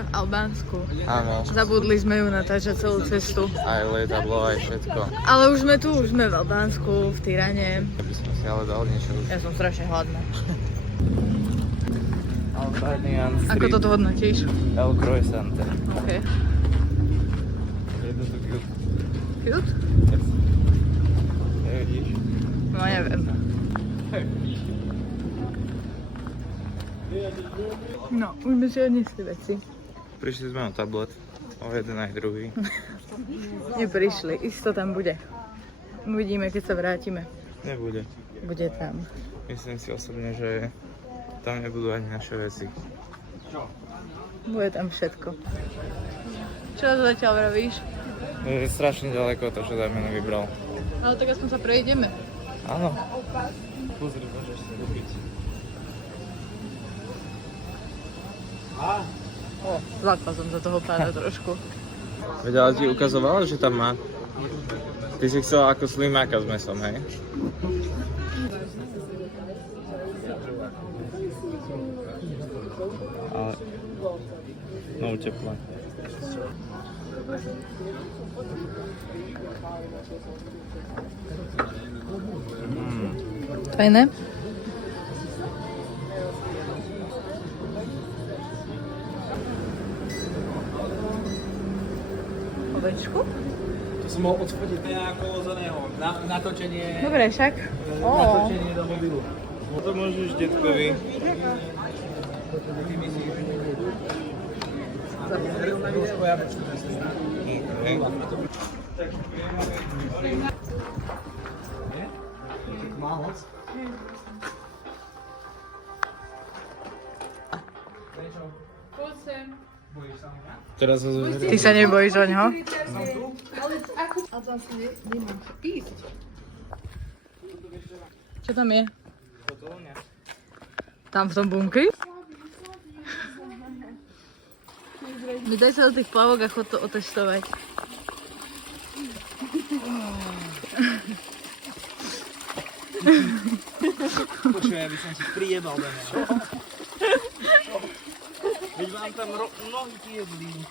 sme v Albánsku. Áno. Zabudli sme ju natáčať celú cestu. Aj lietadlo, aj všetko. Ale už sme tu, už sme v Albánsku, v Tyrane. By sme si ale dali niečo už. Ja som strašne hladná. Albanian Street. Ako toto hodnotíš? El Croissante. OK. Je to tu cute. Cute? Yes. Nevidíš? No neviem. No, už sme si odnesli veci. Prišli sme o tablet. O jeden aj druhý. Neprišli, isto tam bude. Uvidíme, keď sa vrátime. Nebude. Bude tam. Myslím si osobne, že tam nebudú ani naše veci. Bude tam všetko. Čo zatiaľ vravíš? Je strašne ďaleko to, čo Damian vybral. Ale tak aspoň sa prejdeme. Áno. Pozri, môžeš sa dobiť. O, zlákla som za toho pána trošku. Veď ale ti ukazovala, že tam má. Ty si chcela ako slimáka s mesom, hej? Ale... No teplé. Fajné? Ovečku? To som mohol odfodiť nejako z oného natočenie. Dobre, však. Natočenie do mobilu. No to môžeš detkovi. Má moc? Teraz ho zožeriem. Ty sa nebojíš o ňoho? A zase nemám čo ísť. Čo tam je? Tam v tom bunkri? Daj sa do tých plavok a chod to otestovať. Počuj, ja by som si prijebal do neho. Veď vám tam nohy tiedli.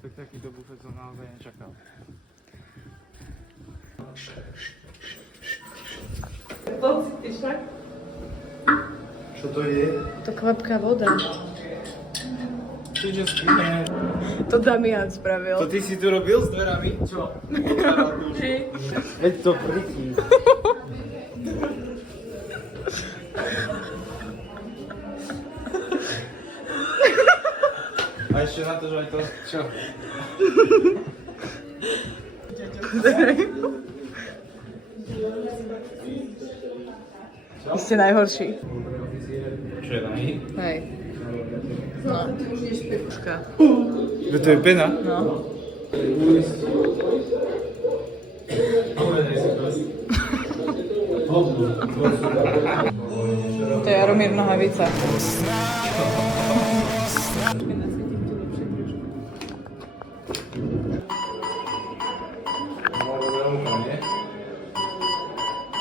Tak takýto bufet som naozaj nečakal. Čo to je? To kvapká voda. Ty, že spíme. To Damian spravil. To ty si tu robil s dverami? Čo? Veď to prichy. A ešte na to, že aj to... Čo? Vy ste najhorší. Čo je nahý? Hej. No. To je pena? No. To je Jaromír Nohavica.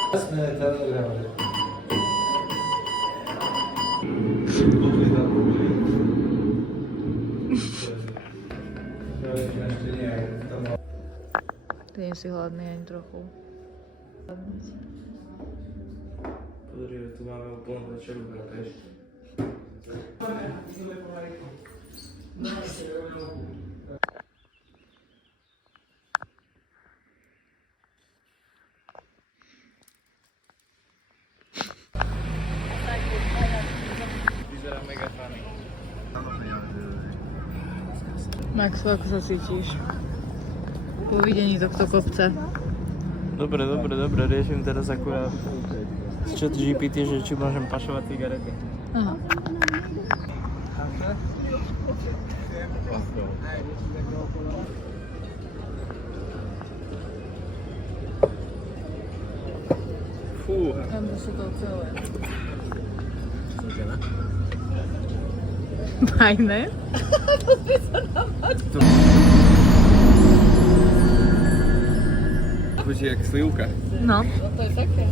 Jasné, telegram. Ty nie si hladný ani trochu. Pozri, že tu máme úplnú večeru, chápeš? Vyzerá mega funny. Max, ako sa cítiš? Po videní tohto kopca. Dobre, riešim teraz akurát s ChatGPT, že či môžem pašovať cigarety. Aha. Fúha. Tam sa to celé. Fajné? Chutí jak slivka. No. To je také.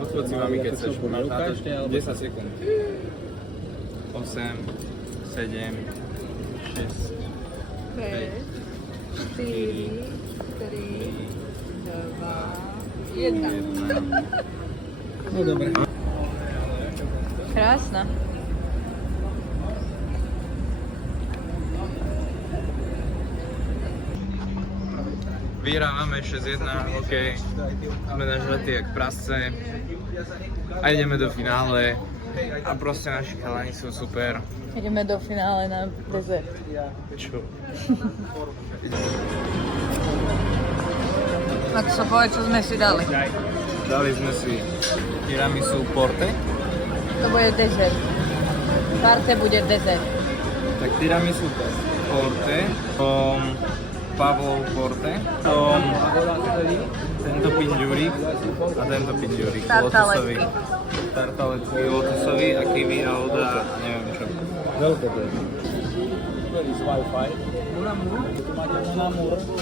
Odchod si mami, keď chceš. Máš na to 10 sekúnd. 8, 7, 6, 5, 4, 3, 2, 1. 1. No dobre. Krásna. Vyhrávame 6-1, OK. Sme nažratí jak prasce. A ideme do finále. A proste naši chalani sú super. Ideme do finále na dezert. Čo? Tak sa povedz, čo sme si dali. Dali sme si tiramisu porte. To bude dezert. Parte bude dezert. Tak tiramisu porte. Pavlov porte. Tento pinďurík a tento pinďurík. Tartaletky. Tartaletky lotosový a kiwi a oda a neviem čo. Veľké to je. Z Wi-Fi. Tu máte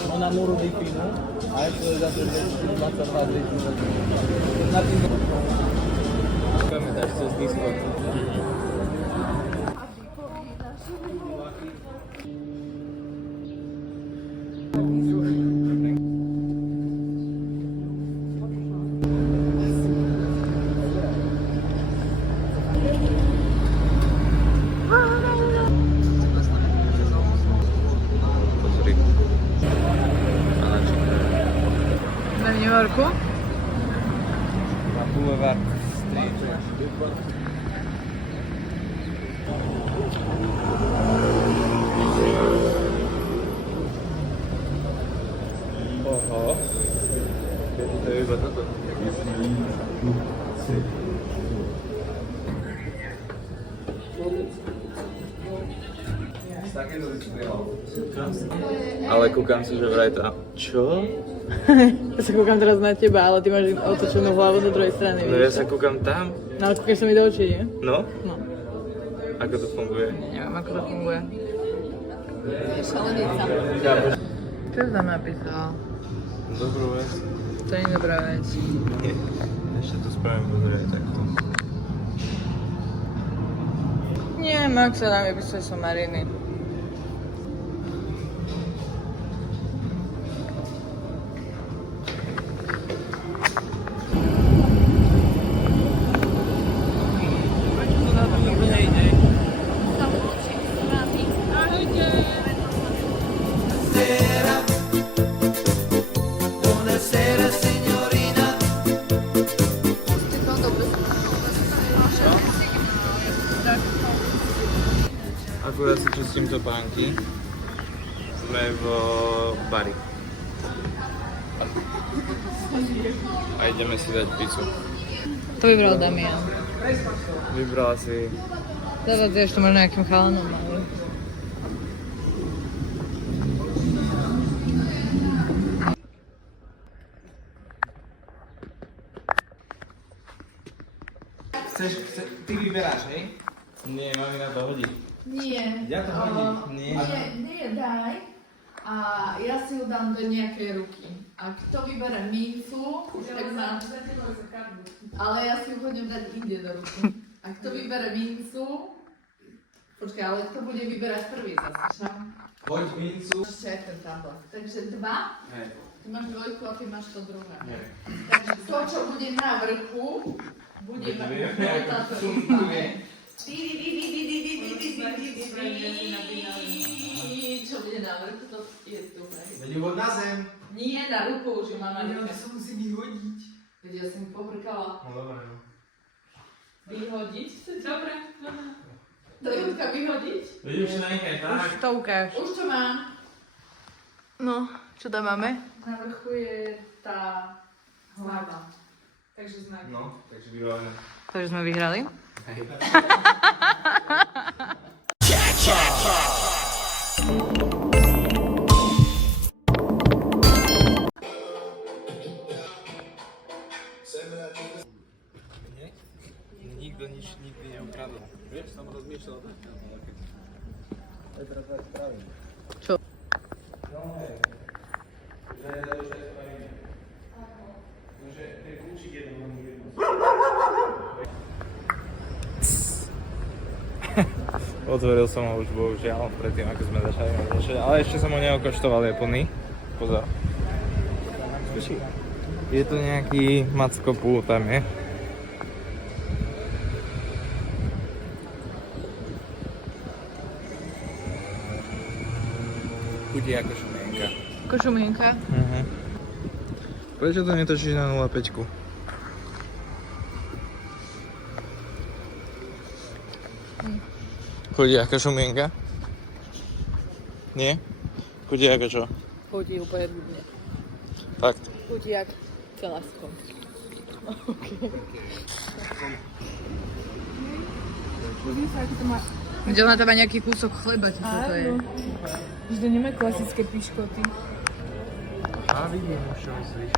Monamur Wi-Fi-nu. A to je zase 22 litrů. Na tým... Pamätáš cez Discord. Sme v New Yorku. Na Boulevard Street. Oho. To je iba toto. Ale kúkam si, že vraj tá... Čo? Ja sa kúkam teraz na teba, ale ty máš otočenú hlavu do druhej strany, No ja vieš? sa kúkam tam. No ale kúkaš sa mi do očí, nie? No? No. Ako to funguje? Neviem, ako to funguje. Šalenica. Čo si tam napísal? Dobrú vec. To nie je dobrá vec. Ešte to spravím pozrieť takto. Nie, Max sa nám vypisuje somariny. Akurát si čistím topánky. Sme v bari. A ideme si dať pizzu. To vybral Damian. Vybrala si... Zavadzuješ to možno nejakým chalanom, ale... Ty vyberáš, hej? Nie, máme na to hodiť. Nie. Ja to hodím. Nie. Nie, daj. A ja si ju dám do nejakej ruky. A kto vybere mincu, tak má... Ale ja si ju hodím dať inde do ruky. A kto vybere mincu... Počkaj, ale kto bude vyberať prvý zase, čo? Hoď mincu. Ešte aj ten tablet. Takže 2. Hej. Ty máš dvojku a ty máš to druhé. Hej. Takže to, čo bude na vrchu, bude táto čo bude na vrchu, to je dobré. Veď vod na zem. Nie, na ruku už ju mám na ruke. sa musí vyhodiť. Veď ja som pobrkala. No dobré, no. Vyhodiť? Dobre. To Júdka vyhodiť? Veď už nechaj tak. To ukáž. Už to mám. No, čo tam máme? Na vrchu je tá hlava. Takže znak. No, takže vyhľadne. To, že sme vyhrali. Hej. Nikto nič nikdy neukradol. Vieš, som rozmýšľal tak. To je teraz tak spravím. Čo? No hej. Že to už aj spravíme. Že ten kľúčik jeden, on jedno. Otvoril som ho už bohužiaľ predtým, ako sme začali natáčať, ale ešte som ho neokoštoval, je plný. Pozor. Je to nejaký macko púl tam je. Chutí ako šumienka. Ako šumienka. Prečo to netočíš na 0,5? Chutí ako šumienka? Nie? Chutí ako čo? Chutí úplne blbne. Fakt. Chutí jak celasko. Kde ona tam má nejaký kúsok chleba, čo to je? Že to nemá klasické piškoty. A vidím, čo myslíš.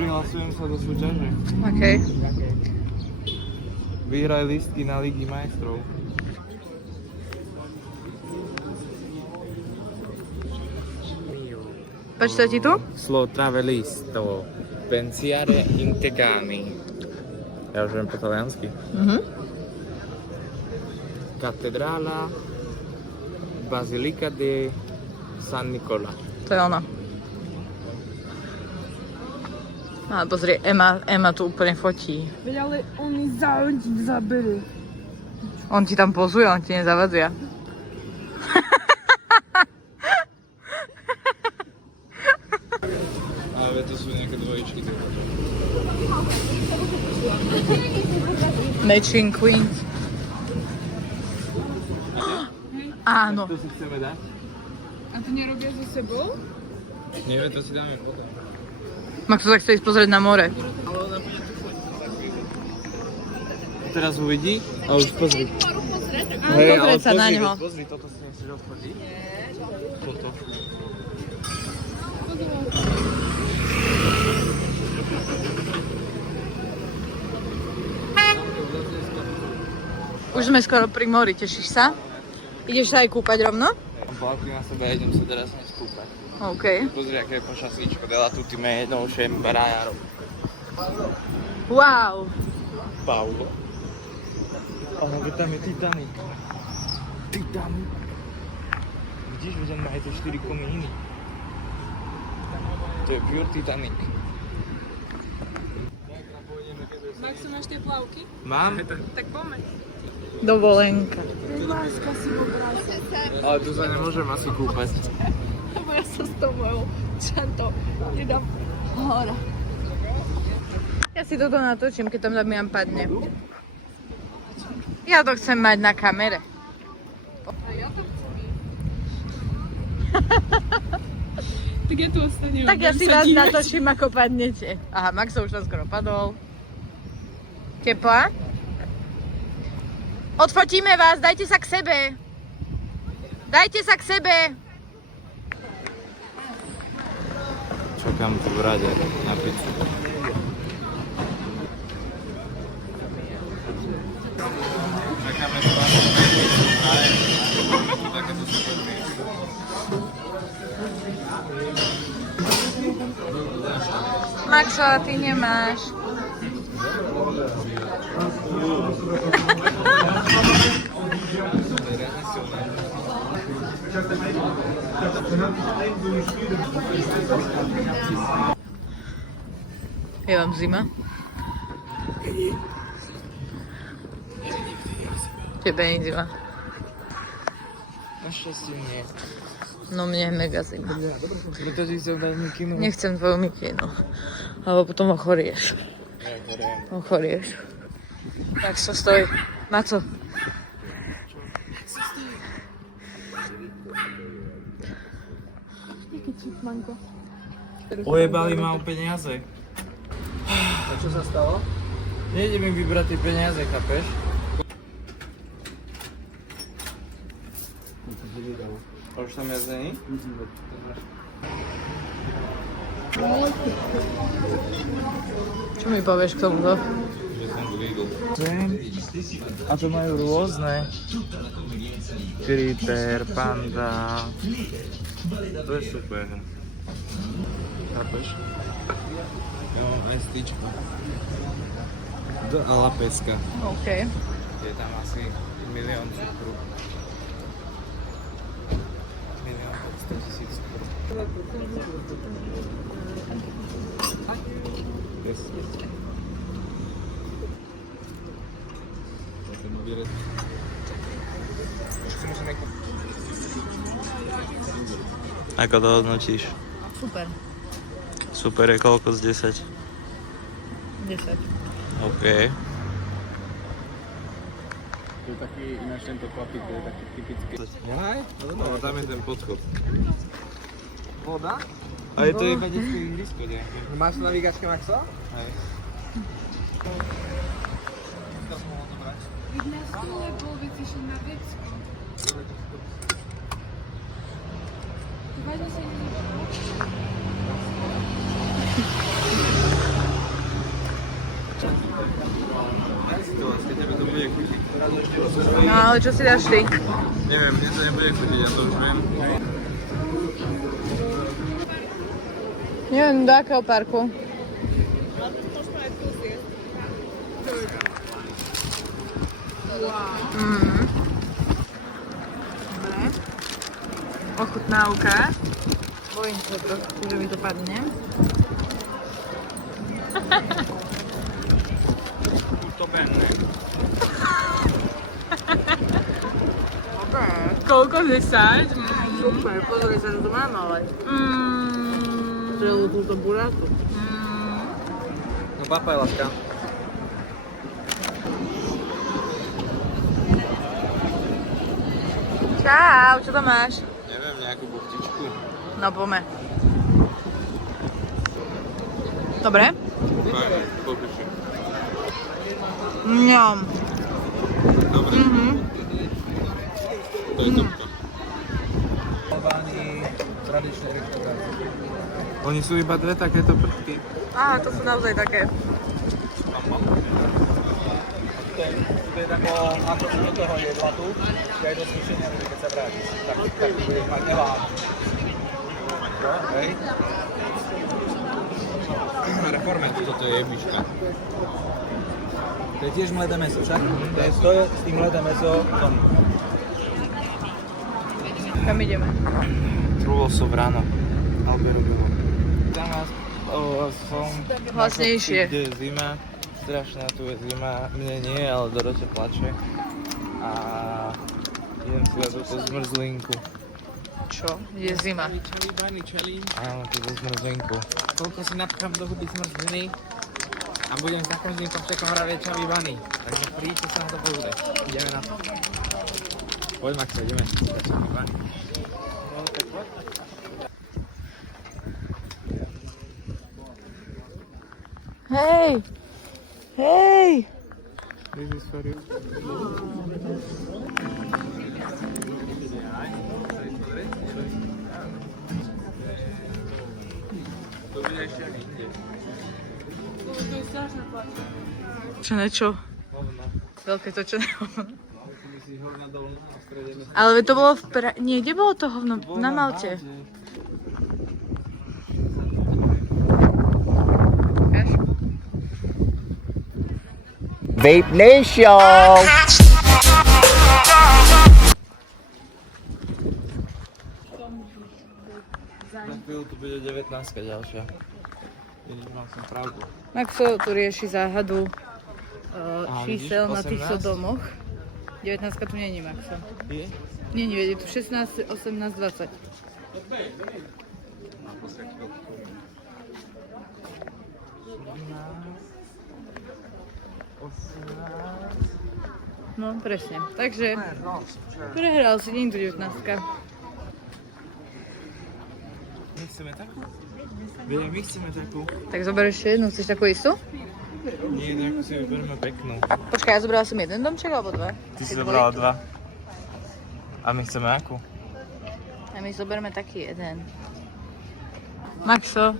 Prihlasujem sa do súťaže. OK. Vyhraj lístky na Ligy majstrov. Počítaj ti tu? Slo travelisto, pensiare integami. Ja už viem po taliansky. Katedrála Bazilika de San Nicola. To je ona. A pozri, Emma tu úplne fotí. Veď ale on mi zabere. On ti tam pozuje, on ti nezavadzia. Ale to sú nejaké dvojičky. Matching Queens. Áno. To si chceme dať? A to nerobia so sebou? Nie, to si dáme potom. Max sa chce ísť pozrieť na more. Teraz uvidí a už pozri. Pozrieť sa na neho. Pozri, toto si nechceš odfotiť? Toto. Už sme skoro pri mori, tešíš sa? Ideš sa aj kúpať rovno? Mám plavky na sebe a idem sa teraz hneď kúpať. OK. Pozri, aké je počasíčko, dela tutti me non scembra jaro. Wow. Paolo. Oh, che tam je Titanic. Titanic. Vidíš, že on má aj tie 4 komíny. To je pure Titanic. Maxu, máš tie plavky? Mám? Tak poďme. Dovolenka. Láska si v obraze. Ale tu sa nemôžem asi kúpať. Lebo ja sa s tou mojou čantou nedám hora. Ja si toto natočím, keď tam Damian padne. Ja to chcem mať na kamere. Tak ja tu ostanem. Tak ja si vás natočím, ako padnete. Aha, Max už tam skoro padol. Kepa? Odfotíme vás, dajte sa k sebe. Dajte sa k sebe. Čakám tu v rade na pizzu. Čakáme tu vás na pizzu. Také to sú podmienky. Maxo, a ty nemáš. Je vám zima? Tebe nie zima. Našťastie nie. No mne je mega zima. Preto si chcel dať mikinu. Nechcem tvoju mikinu. Alebo potom ochorieš. Ochorieš. Tak sa stoj. Maco. Ojebali ma o peniaze. A čo sa stalo? Nejde mi vybrať tie peniaze, chápeš? A už tam jazd není? Čo mi povieš k tomuto? Že som v Lidl. A to majú rôzne. Kritter, panda. To je super. Chápeš? Ja mám aj styčku. do Alapeska. OK. Je tam asi 1 milión cukru. 1 500 000 cukru. Yes. Ako to hodnotíš? Super. Super je koľko z 10? 10. OK. To je taký, ináč tento chlapík, to je taký typický. Jaj? No, tam je ten podchod. Voda? A je to iba detské ihrisko, nie? Máš navigačke, Maxo? Hej. Lebo veci sú na vecku. Vážne sa Tebe to bude chutiť. No ale čo si dáš ty? Neviem, mne to nebude chutiť, ja to už viem. Neviem, do akého parku. Dobre. Ochutnávka. Bojím sa trošku, že mi to padne. Utopené. Koľko? 10? Super, pozri sa, že to mám, ale... Celú túto burátu. No papaj, láska. Čau, čo tam máš? Neviem, nejakú buchtičku. No, poďme. Dobre? Fajn, popíšem. Mňam. Dobre. To je topka. Albánii tradičné reštaurácie. Oni sú iba dve takéto prvky. Á, to sú naozaj také. To je tako, ako si do toho jedla tu, aj do skúšenia, keď sa vrátiš. Tak budeš mať neváno. No, hej. Reforment, toto je jebiška. To je tiež mladé meso, však? To je s tým mladé meso tom. Kam ideme? Trúlo Sovrano. Alberobilo. Tam vás som... Hlasnejšie. Kde je zima. Strašná tu je zima. Mne nie, ale Dorote plače. A idem si dať túto zmrzlinku. Čo? Je zima. Áno, túto zmrzlinku. Koľko si napchám do huby zmrzliny a budem za každým kopčekom hravieť čavý bany. Takže príďte sa na to pozrieť. Ideme na to. Poď, Maxo, ideme. Čavý bany. Hej! Hej! This is for you. To bude ešte inde. Čo niečo? Hovno. Veľké točené hovno. Ty si hovna dolná a v strede mesta. Ale to bolo v Nie, kde bolo to hovno? Na Malte. Vape Nation! Za chvíľu tu bude 19 ďalšia. Vidíš, mal som pravdu. Maxo tu rieši záhadu čísel vidíš, na týchto 18. domoch. 19 tu není, Maxo. Je? Nie, je tu 16, 18, 20. No, presne. Takže prehral si, nie je tu 19. My chceme takú? Veď my chceme takú. Tak zober ešte jednu, chceš takú istú? Nie, takú si vyberme peknú. Počkaj, ja zobrala som jeden domček alebo dva? Ty si zobrala dva. A my chceme akú? A my zoberme taký jeden. Maxo,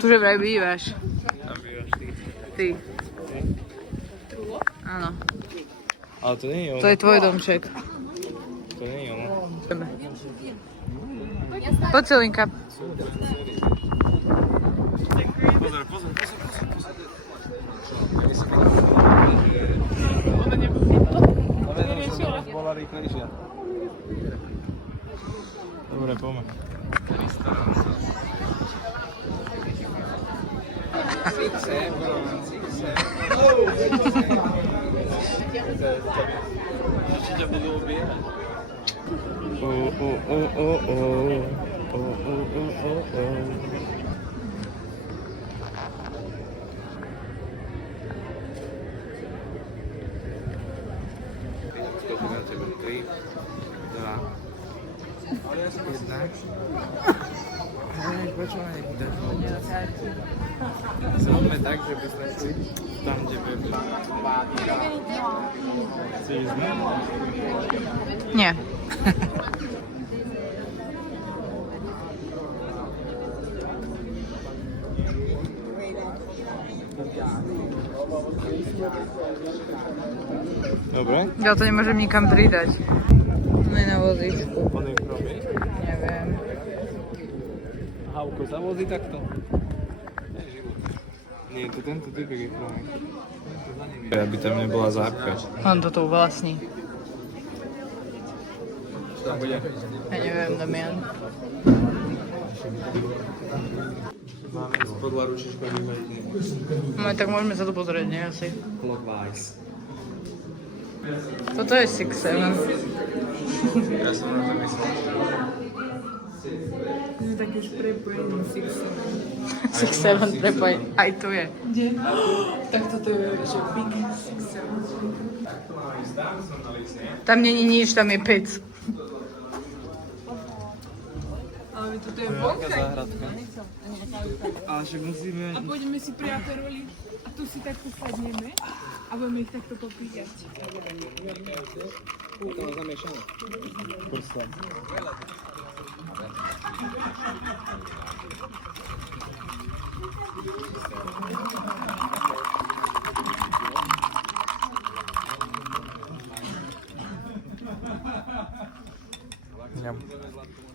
tuže vraj bývaš. Tam bývaš ty. Ty. Áno, Ale to nie je ono. to je tvoj domček. To nie je ono. Poď Celinka. Pozor. Najvyššia. Dobre, poďme. Ešte ťa budú obierať. Skôr na teba 3, 2, 1. Hej, prečo ma nepýtaš? Zrobme tak, že by sme šli tam, kde by... Si sme? Nie. Dobre. Ja to nemôžem nikam pridať. Nie na vozíčku. On ich robí. Neviem. Hauko sa vozí takto. Nie, to tento typek je chromý. Aby tam nebola zápka. On to tu vlastní. Tam bude. Ja neviem, Damian. Máme spodla ručičko vyhodiť. No tak môžeme sa tu pozrieť, nie asi. Clockwise. Toto je 6-7. Ja som na to myslel. Je také už prepojený 6-7 prepoj. Aj tu je. Kde? Tak toto je, že big 6-7. Tam není nič, tam je pec. Ale toto je vonka. Ale však musíme... A poďme si priateľovali a tu si takto sadneme a budeme ich takto popíjať.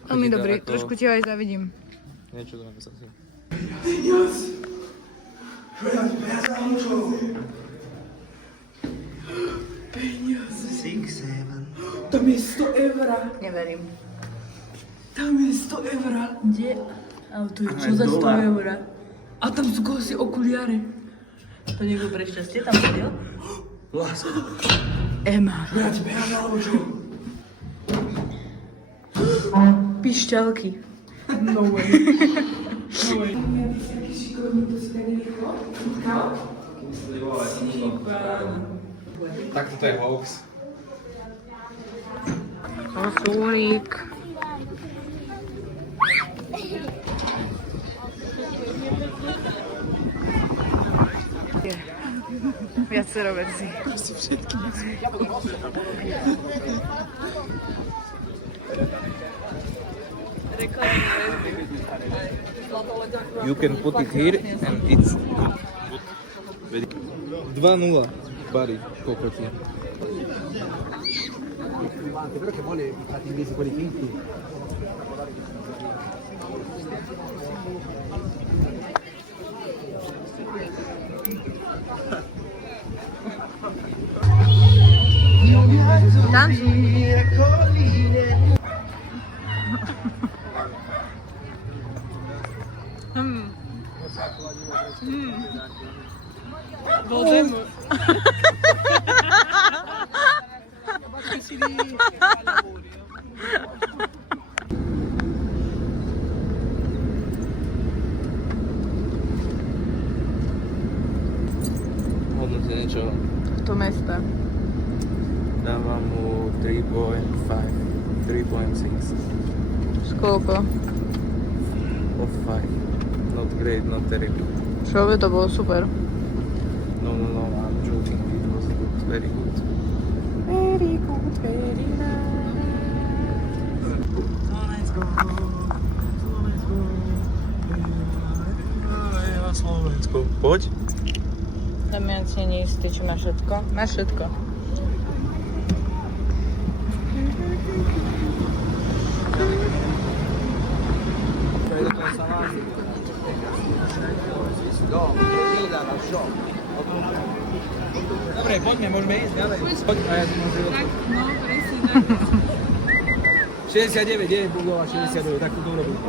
Veľmi dobrý, trošku ti aj zavidím. Niečo to napísal si. Tam je 100 eur. Neverím. Tam je 100 eur. Kde? Ale to je čo za 100 eur? A tam sú kosi okuliare. To niekto pre šťastie tam chodil? Láska. Ema. Ja ti behám alebo čo? Pišťalky. No way. No way. Tak toto je hoax. Kosúrik. Viacero vecí. You can put it here and it's good. 2-0. Bari, kokoti. Anche però che vuole i fatti inglesi quelli finti. Voldemort. Hodnote niečo. V tom meste. Dávam mu 3.5. 3.6. Koľko? Of 5. Not great, not terrible. Čo by to bolo super. No, I'm joking. It was good, very good. Very good, very nice. Slovensko. Poď. Damian si nie je istý, či má všetko. Má všetko. Dobre, poďme, môžeme ísť ďalej. Poď, a ja si môžem... Tak, no, presne. 69, je budova 69, tak to urobím.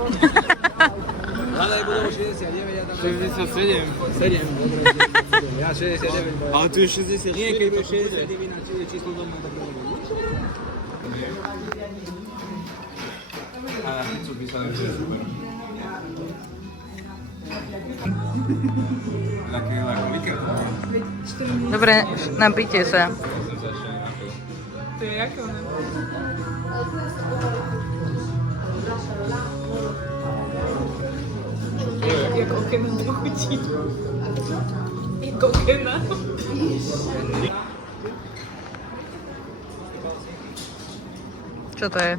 Hľadaj budovu 69, ja tam... 67. 7, dobre, ja 69. Ale tu je 64. Nie, keď bude 69 na číslo domu, tak to urobím. A co by sa nežil super. Taký víkend. Dobre, napíte sa. To je ako ne? Jak okena nechutí. Jak okena. Čo to je?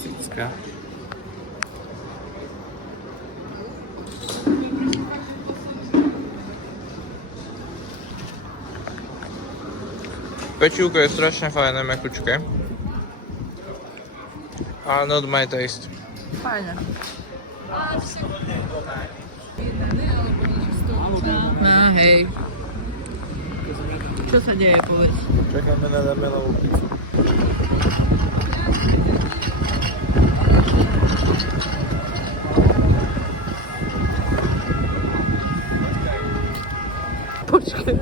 Cicka. Pečivko je strašne fajné, mekučké. Ale not my taste. Fajne. No hej. Čo sa deje, povedz? Čakáme na Damelovú pizzu. Počkaj.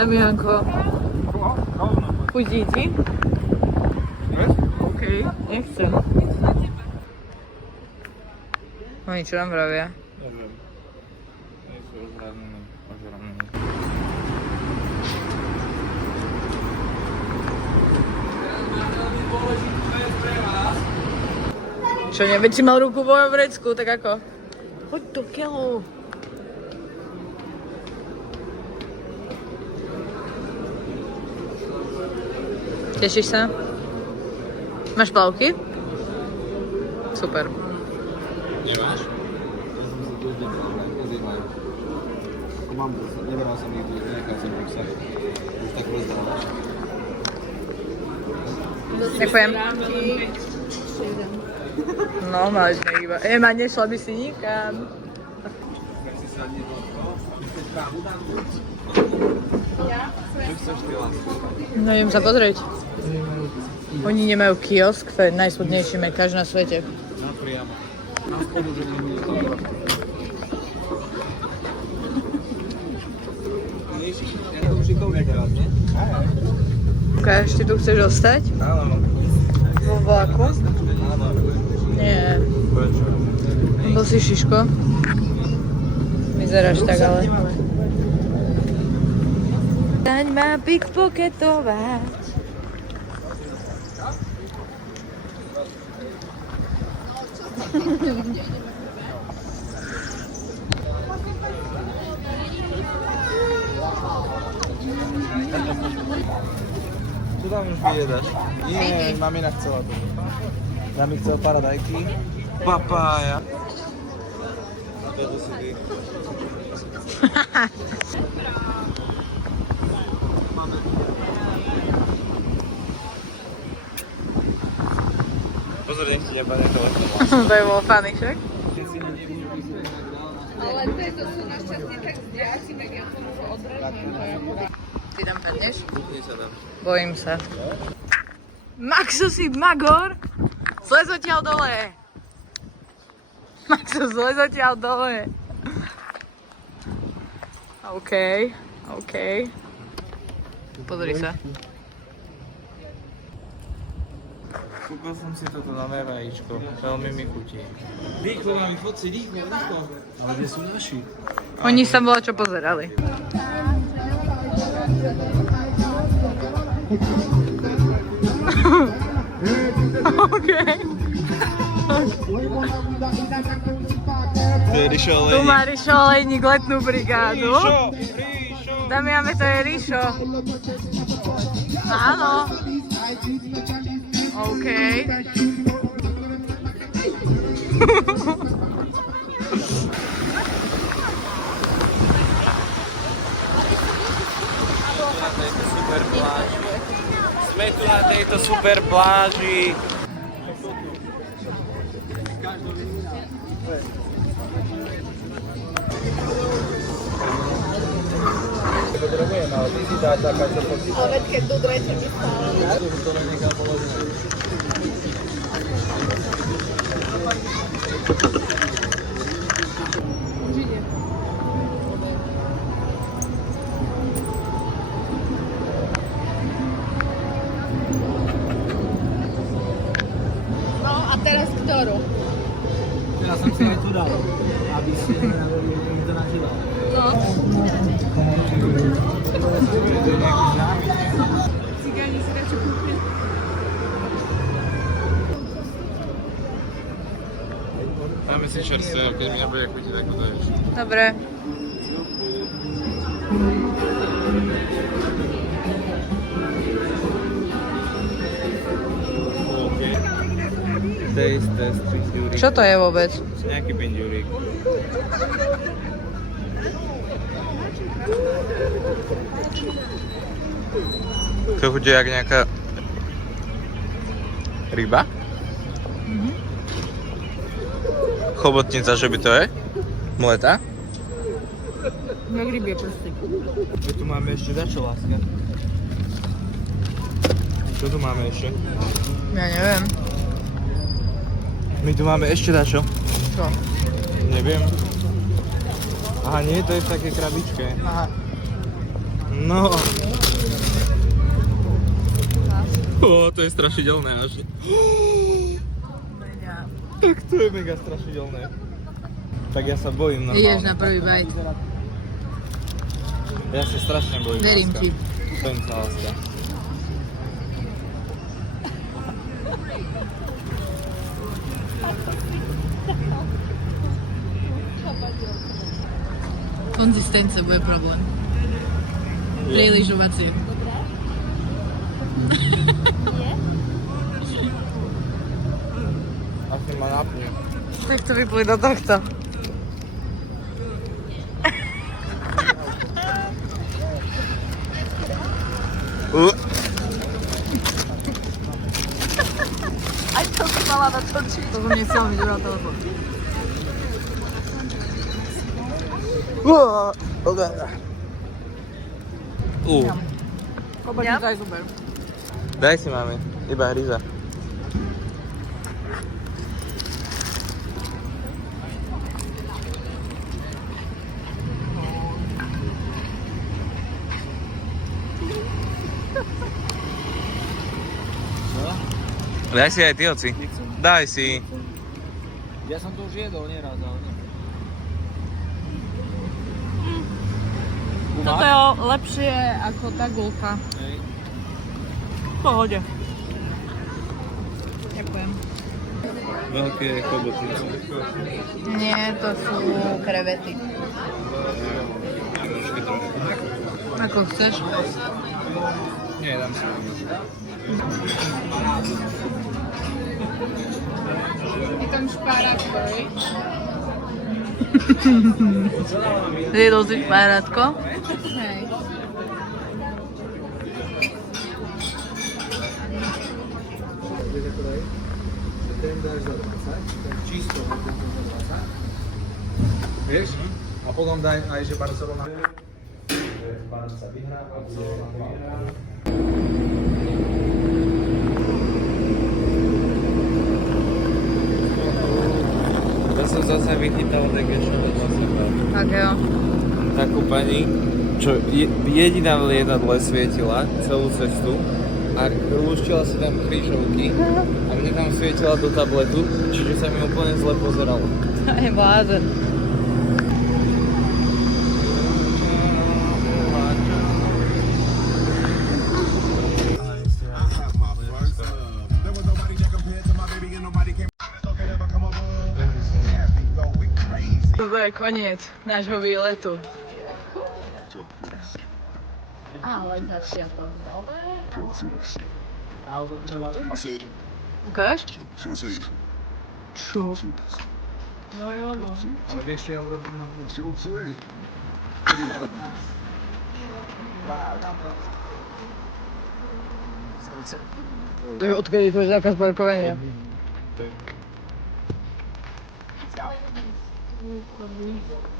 Damianko. Chudí ti? OK. Nechcem. Oni čo nám vravia? Neviem. Nie sú ožraní. Čo, neveď si mal ruku vo vrecku, tak ako? Poď do keľu. Tešíš sa? Máš plavky? Super. Nemáš? Ako mám, neberal som nikdy, nechal som ruksak. Už tak rozdávaš. Ďakujem. No, máš iba. Ema, nešla by si nikam. No, idem sa pozrieť. Oni nemajú kiosk, to je najsmutnejší mekáč na svete. Napriamo. Na spodu, že nie je to. Ja to už šikovne teraz, nie? Okay, ešte tu chceš ostať? Áno. Vo vlaku? Áno. Nie. Prečo? Bol si Šiško? Vyzeráš tak, ale... Daň ma pickpocketovať. Čo tam už vyjedaš? Nie, mamina chcela to. Ja mi chcel paradajky. Papája. A to si ty. Pozor, nech ti nepadne telefón. To je bolo funny, však? Ale to sú našťastie tak zdiaci, tak ja to odrežím. Ty tam padneš? Kúpni sa tam. Bojím sa. Maxo, si magor? Zlez odtiaľ dole. Maxo, zlez odtiaľ dole. OK, OK. Pozri sa. Kúpil som si toto nové vajíčko. Veľmi mi chutí. Rýchlo mám ich foci, rýchlo. Ale kde sú naši? Oni sa bola čo pozerali. OK. To je Rišo Tu má Rišo Olejník letnú brigádu. Damiame, to je Rišo. Áno. OK. Super pláž. Sme tu na tejto super pláži. potrebujeme, ale ty si dá taká, čo počíta. Ale veď keď dodrejte mi stále. To nenechám položené. No a teraz ktorú? Ja som si aj tu dal, aby si to načíval. No. Cigáni si radšej kúpili. Dáme si čerstvé, keď mi nebude chutiť, tak to daješ. Dobre. Taste test pendúrik. Čo to je vôbec? Nejaký pendúrik. To chutí jak nejaká ryba? Chobotnica, že by to je? Mleta? Jak rybie prsty. My tu máme ešte dačo, láska. Čo tu máme ešte? Ja neviem. My tu máme ešte dačo. Čo? Neviem. Aha, nie, to je v takej krabičke. Aha. No. To je strašidelné až. Tak to je mega strašidelné. Tak ja sa bojím normálne. Ideš na prvý bajt. Ja sa strašne bojím. Verím láska. ti. Bojím sa, láska. Konzistence bude problém. Priližovacie. Asi ma napne. Tak to vypli do tohto. Aj to si mala natočiť. To som nechcel mi dodať telefón. Chobotnica je super. Daj si, máme. Iba hryza. Daj si aj ty, oci. Daj si. Ja som to už jedol nieraz, ale nie. Toto je lepšie ako tá gulka. Hej. V pohode. Ďakujem. Veľké chobotnice. Nie, to sú krevety. Ako chceš? Nie, dám si. Je tam špárák, hej? Zjedol si špárátko? Hej. Ten dáš za 20, ten čisto ten za 20. Vieš? A potom daj aj, že Barcelona. Barca vyhrá, Barcelona vyhrá. To som zase vychytal také čo to super. Takého. Takú pani, čo jediná v lietadle svietila celú cestu a lúštila si tam krížovky a mne tam svietila do tabletu, čiže sa mi úplne zle pozeralo. To je blázen. Toto je koniec nášho výletu. Ale zatiaľ to Ukáž? Čo? No jo, no. Ale vieš, čo ja urobím? To je odkedy to je zákaz parkovania.